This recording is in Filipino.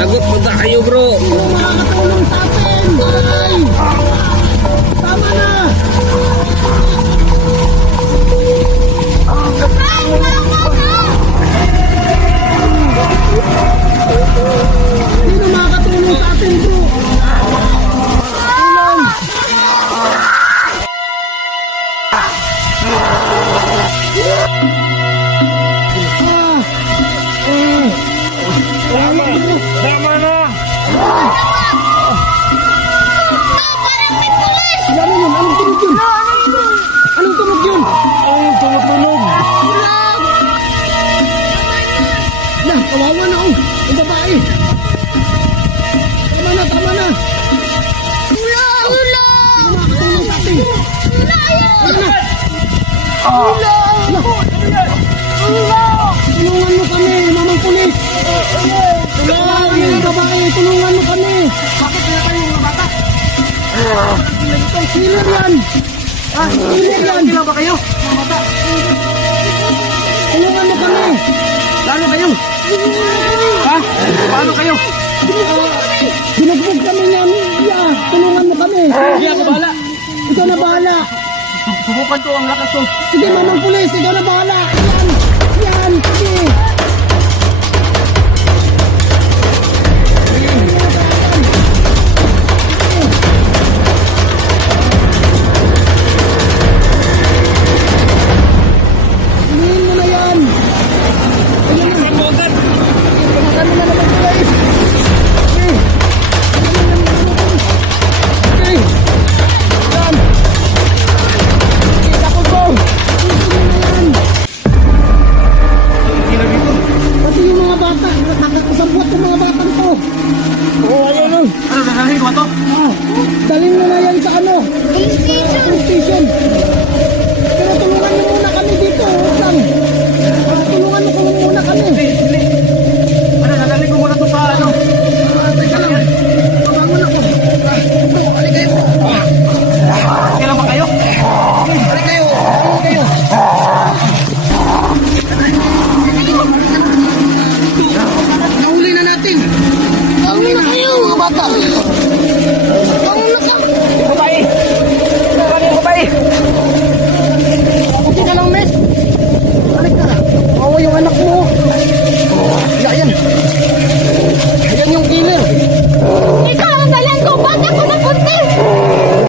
Lagot punta kayo, bro. Sino makakatulong sa atin? Ay! Tama na! Sino makakatulong sa atin, bro? Tama na. Ano yun? Anong tunog yun? Anong tunog yun? Ang tumutunog. Lah, kawawa na oh. Ang babae. Tama na, tama na. Hula! Hula! Sino makakatulong sa atin? Hula! Hula! Hula! Tulungan mo kami, mamang pulis. Tulungan mo yung babae, tulungan mo kami. Bakit kaya kayo mga bata? Killer yan. Killer yan. Killer ba kayo mga bata? Tulungan mo kami. Paano kayo? Ha? Paano kayo? Binugbog kami niya. Tulungan mo kami. Hindi ako bahala. Ikaw na bahala. Subukan ko ang lakas ko. Sige mamang pulis, ikaw na bahala. Yan. Sige. Dalhin mo na yan sa ano? Police station.